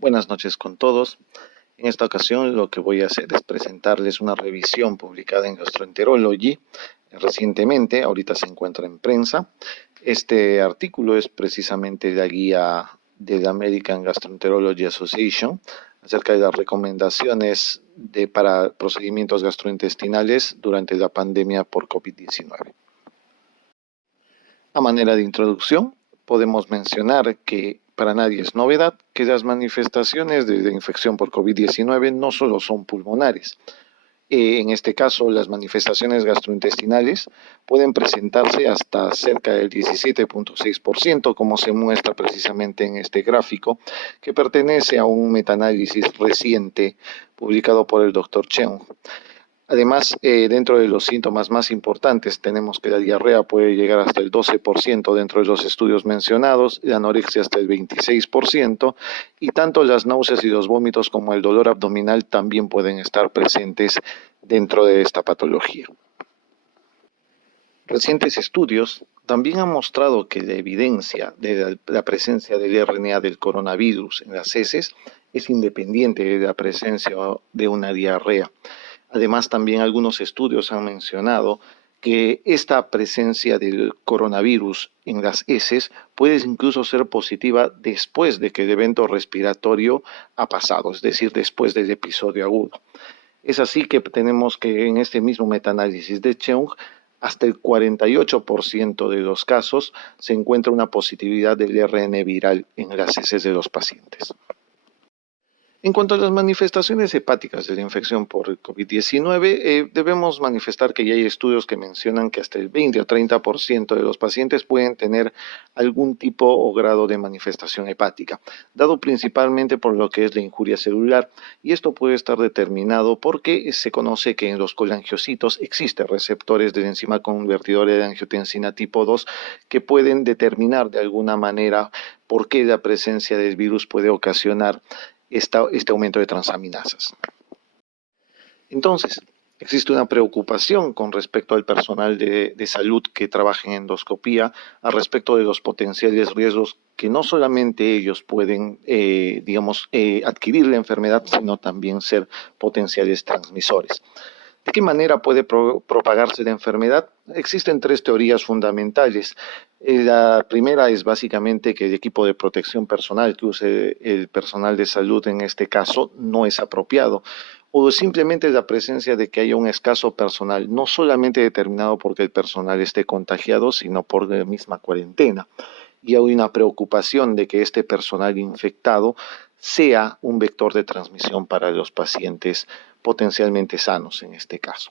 Buenas noches con todos. En esta ocasión lo que voy a hacer es presentarles una revisión publicada en Gastroenterology recientemente, ahorita se encuentra en prensa. Este artículo es precisamente la guía de la American Gastroenterology Association acerca de las recomendaciones para procedimientos gastrointestinales durante la pandemia por COVID-19. A manera de introducción, podemos mencionar que para nadie es novedad que las manifestaciones de la infección por COVID-19 no solo son pulmonares. En este caso, las manifestaciones gastrointestinales pueden presentarse hasta cerca del 17.6%, como se muestra precisamente en este gráfico, que pertenece a un metaanálisis reciente publicado por el Dr. Cheung. Además, dentro de los síntomas más importantes tenemos que la diarrea puede llegar hasta el 12% dentro de los estudios mencionados, la anorexia hasta el 26%, y tanto las náuseas y los vómitos como el dolor abdominal también pueden estar presentes dentro de esta patología. Recientes estudios también han mostrado que la evidencia de la presencia del RNA del coronavirus en las heces es independiente de la presencia de una diarrea. Además, también algunos estudios han mencionado que esta presencia del coronavirus en las heces puede incluso ser positiva después de que el evento respiratorio ha pasado, es decir, después del episodio agudo. Es así que tenemos que en este mismo metaanálisis de Cheung, hasta el 48% de los casos se encuentra una positividad del RN viral en las heces de los pacientes. En cuanto a las manifestaciones hepáticas de la infección por el COVID-19, debemos manifestar que ya hay estudios que mencionan que hasta el 20 o 30% de los pacientes pueden tener algún tipo o grado de manifestación hepática, dado principalmente por lo que es la injuria celular, y esto puede estar determinado porque se conoce que en los colangiocitos existen receptores de la enzima convertidora de angiotensina tipo 2 que pueden determinar de alguna manera por qué la presencia del virus puede ocasionar este aumento de transaminasas. Entonces, existe una preocupación con respecto al personal de salud que trabaja en endoscopía al respecto de los potenciales riesgos que no solamente ellos pueden, adquirir la enfermedad, sino también ser potenciales transmisores. ¿De qué manera puede propagarse la enfermedad? Existen tres teorías fundamentales. La primera es básicamente que el equipo de protección personal que use el personal de salud en este caso no es apropiado, o simplemente la presencia de que haya un escaso personal, no solamente determinado porque el personal esté contagiado, sino por la misma cuarentena. Y hay una preocupación de que este personal infectado sea un vector de transmisión para los pacientes potencialmente sanos en este caso.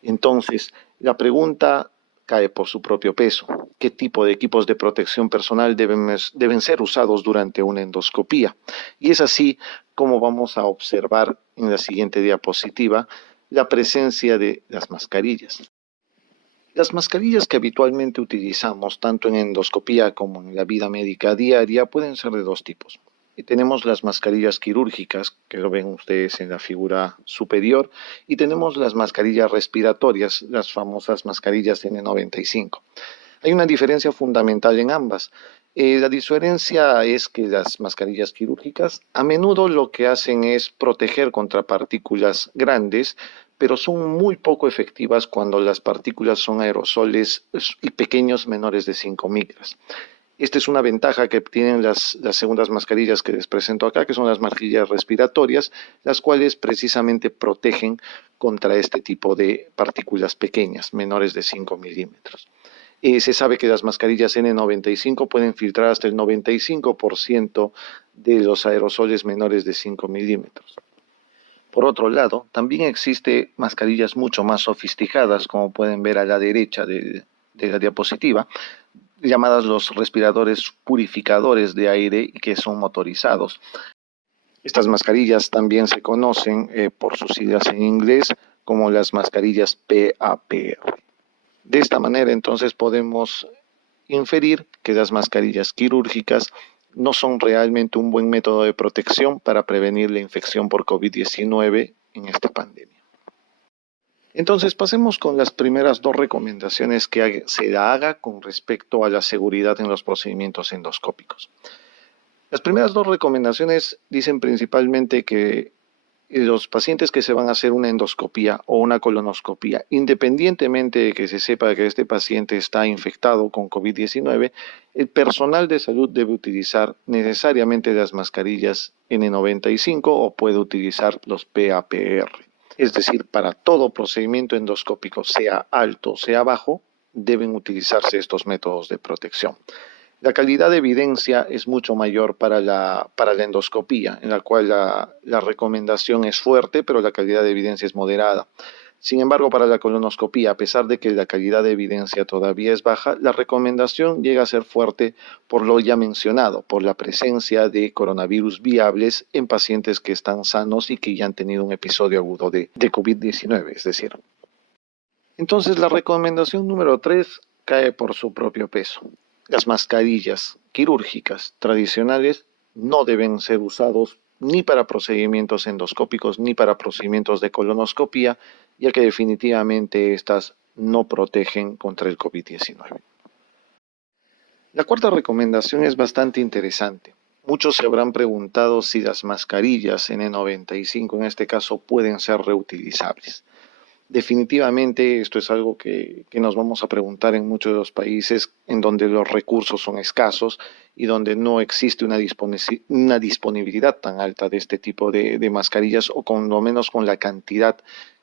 Entonces, la pregunta cae por su propio peso. ¿Qué tipo de equipos de protección personal deben ser usados durante una endoscopía? Y es así como vamos a observar en la siguiente diapositiva la presencia de las mascarillas. Las mascarillas que habitualmente utilizamos tanto en endoscopía como en la vida médica diaria pueden ser de dos tipos. Tenemos las mascarillas quirúrgicas, que lo ven ustedes en la figura superior, y tenemos las mascarillas respiratorias, las famosas mascarillas N95. Hay una diferencia fundamental en ambas. La diferencia es que las mascarillas quirúrgicas a menudo lo que hacen es proteger contra partículas grandes, pero son muy poco efectivas cuando las partículas son aerosoles y pequeños menores de 5 micras. Esta es una ventaja que tienen las segundas mascarillas que les presento acá, que son las mascarillas respiratorias, las cuales precisamente protegen contra este tipo de partículas pequeñas, menores de 5 milímetros. Se sabe que las mascarillas N95 pueden filtrar hasta el 95% de los aerosoles menores de 5 milímetros. Por otro lado, también existen mascarillas mucho más sofisticadas, como pueden ver a la derecha de la diapositiva, llamadas los respiradores purificadores de aire y que son motorizados. Estas mascarillas también se conocen por sus siglas en inglés como las mascarillas PAPR. De esta manera entonces podemos inferir que las mascarillas quirúrgicas no son realmente un buen método de protección para prevenir la infección por COVID-19 en esta pandemia. Entonces pasemos con las primeras dos recomendaciones que se haga con respecto a la seguridad en los procedimientos endoscópicos. Las primeras dos recomendaciones dicen principalmente que los pacientes que se van a hacer una endoscopía o una colonoscopía, independientemente de que se sepa que este paciente está infectado con COVID-19, el personal de salud debe utilizar necesariamente las mascarillas N95 o puede utilizar los PAPR. Es decir, para todo procedimiento endoscópico, sea alto, sea bajo, deben utilizarse estos métodos de protección. La calidad de evidencia es mucho mayor para la endoscopía, en la cual la recomendación es fuerte, pero la calidad de evidencia es moderada. Sin embargo, para la colonoscopía, a pesar de que la calidad de evidencia todavía es baja, la recomendación llega a ser fuerte por lo ya mencionado, por la presencia de coronavirus viables en pacientes que están sanos y que ya han tenido un episodio agudo de COVID-19, es decir. Entonces, la recomendación número 3 cae por su propio peso. Las mascarillas quirúrgicas tradicionales no deben ser usados ni para procedimientos endoscópicos ni para procedimientos de colonoscopía, ya que definitivamente estas no protegen contra el COVID-19. La cuarta recomendación es bastante interesante. Muchos se habrán preguntado si las mascarillas N95 en este caso pueden ser reutilizables. Definitivamente esto es algo que nos vamos a preguntar en muchos de los países en donde los recursos son escasos y donde no existe una disponibilidad tan alta de este tipo de mascarillas o con lo menos con la cantidad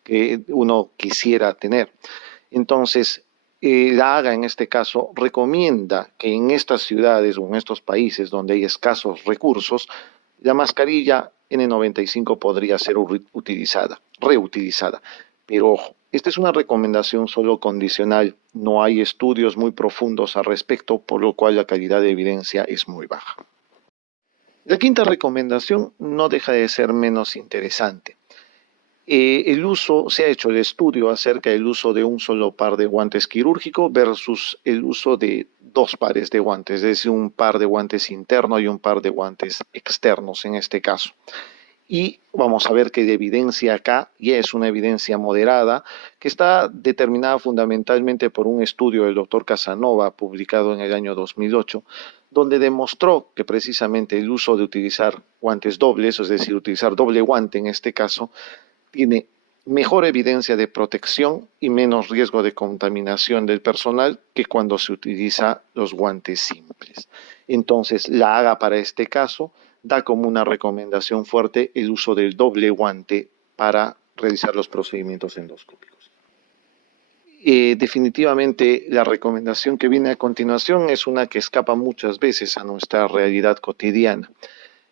que uno quisiera tener. Entonces, la AGA en este caso recomienda que en estas ciudades o en estos países donde hay escasos recursos, la mascarilla N95 podría ser reutilizada. Pero ojo, esta es una recomendación solo condicional, no hay estudios muy profundos al respecto, por lo cual la calidad de evidencia es muy baja. La quinta recomendación no deja de ser menos interesante. Se ha hecho el estudio acerca del uso de un solo par de guantes quirúrgico versus el uso de dos pares de guantes, es decir, un par de guantes internos y un par de guantes externos en este caso. Y vamos a ver que la evidencia acá ya es una evidencia moderada que está determinada fundamentalmente por un estudio del doctor Casanova publicado en el año 2008, donde demostró que precisamente el uso de utilizar guantes dobles, es decir, utilizar doble guante en este caso, tiene mejor evidencia de protección y menos riesgo de contaminación del personal que cuando se utiliza los guantes simples. Entonces, la AGA para este caso da como una recomendación fuerte el uso del doble guante para realizar los procedimientos endoscópicos. Definitivamente la recomendación que viene a continuación es una que escapa muchas veces a nuestra realidad cotidiana.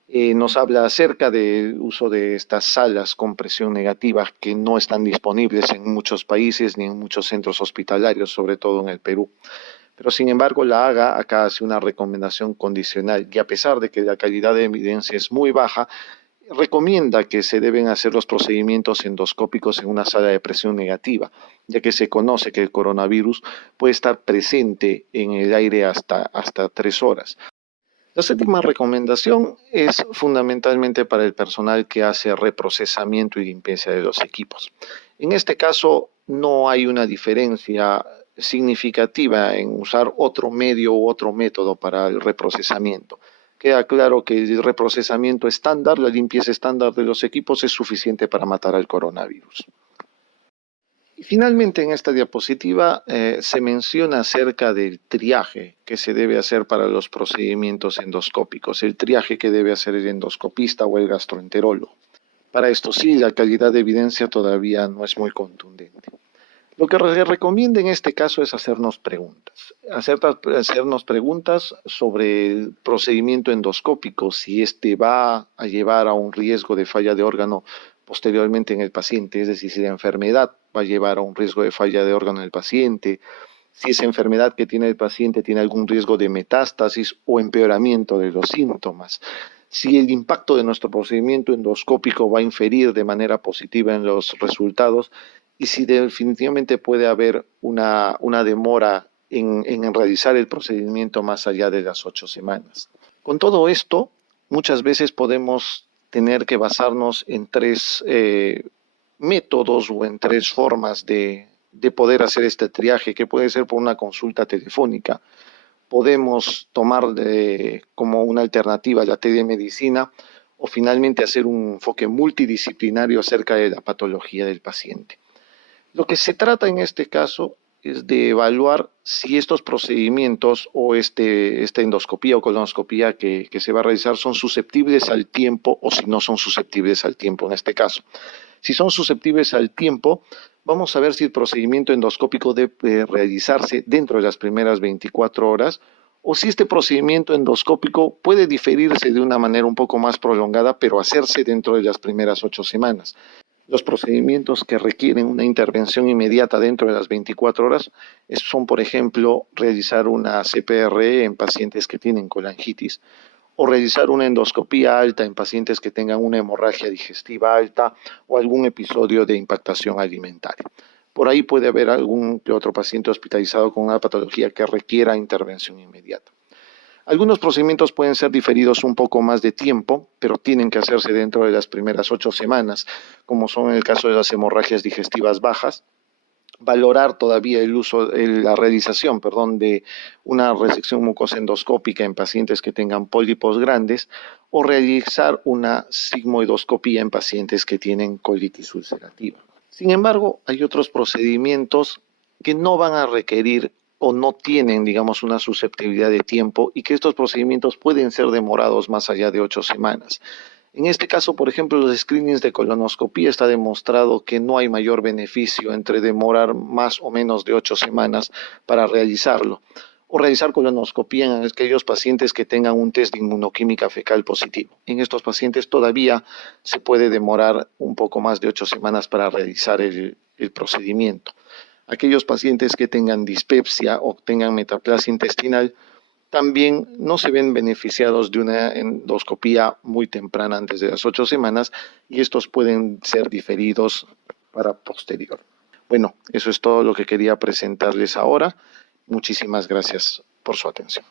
Nos habla acerca del uso de estas salas con presión negativa que no están disponibles en muchos países ni en muchos centros hospitalarios, sobre todo en el Perú. Pero sin embargo, la AGA acá hace una recomendación condicional y a pesar de que la calidad de evidencia es muy baja, recomienda que se deben hacer los procedimientos endoscópicos en una sala de presión negativa, ya que se conoce que el coronavirus puede estar presente en el aire hasta 3 horas. La séptima recomendación es fundamentalmente para el personal que hace reprocesamiento y limpieza de los equipos. En este caso, no hay una diferencia significativa en usar otro medio u otro método para el reprocesamiento. Queda claro que el reprocesamiento estándar, la limpieza estándar de los equipos es suficiente para matar al coronavirus. Y finalmente, en esta diapositiva se menciona acerca del triaje que se debe hacer para los procedimientos endoscópicos, el triaje que debe hacer el endoscopista o el gastroenterólogo. Para esto sí, la calidad de evidencia todavía no es muy contundente. Lo que se recomienda en este caso es hacernos preguntas sobre el procedimiento endoscópico, si este va a llevar a un riesgo de falla de órgano posteriormente en el paciente, es decir, si la enfermedad va a llevar a un riesgo de falla de órgano en el paciente, si esa enfermedad que tiene el paciente tiene algún riesgo de metástasis o empeoramiento de los síntomas, si el impacto de nuestro procedimiento endoscópico va a inferir de manera positiva en los resultados y si definitivamente puede haber una demora en realizar el procedimiento más allá de las 8 semanas. Con todo esto, muchas veces podemos tener que basarnos en 3 métodos o en 3 formas de poder hacer este triaje, que puede ser por una consulta telefónica, podemos tomar como una alternativa la telemedicina o finalmente hacer un enfoque multidisciplinario acerca de la patología del paciente. Lo que se trata en este caso es de evaluar si estos procedimientos o esta endoscopía o colonoscopía que se va a realizar son susceptibles al tiempo o si no son susceptibles al tiempo en este caso. Si son susceptibles al tiempo, vamos a ver si el procedimiento endoscópico debe realizarse dentro de las primeras 24 horas o si este procedimiento endoscópico puede diferirse de una manera un poco más prolongada, pero hacerse dentro de las primeras 8 semanas. Los procedimientos que requieren una intervención inmediata dentro de las 24 horas son, por ejemplo, realizar una CPRE en pacientes que tienen colangitis o realizar una endoscopía alta en pacientes que tengan una hemorragia digestiva alta o algún episodio de impactación alimentaria. Por ahí puede haber algún que otro paciente hospitalizado con una patología que requiera intervención inmediata. Algunos procedimientos pueden ser diferidos un poco más de tiempo, pero tienen que hacerse dentro de las primeras 8 semanas, como son en el caso de las hemorragias digestivas bajas. Valorar todavía la realización, de una resección mucosa endoscópica en pacientes que tengan pólipos grandes o realizar una sigmoidoscopía en pacientes que tienen colitis ulcerativa. Sin embargo, hay otros procedimientos que no van a requerir o no tienen, digamos, una susceptibilidad de tiempo y que estos procedimientos pueden ser demorados más allá de 8 semanas. En este caso, por ejemplo, los screenings de colonoscopía está demostrado que no hay mayor beneficio entre demorar más o menos de 8 semanas para realizarlo o realizar colonoscopía en aquellos pacientes que tengan un test de inmunoquímica fecal positivo. En estos pacientes todavía se puede demorar un poco más de 8 semanas para realizar el procedimiento. Aquellos pacientes que tengan dispepsia o tengan metaplasia intestinal también no se ven beneficiados de una endoscopía muy temprana antes de las 8 semanas y estos pueden ser diferidos para posterior. Bueno, eso es todo lo que quería presentarles ahora. Muchísimas gracias por su atención.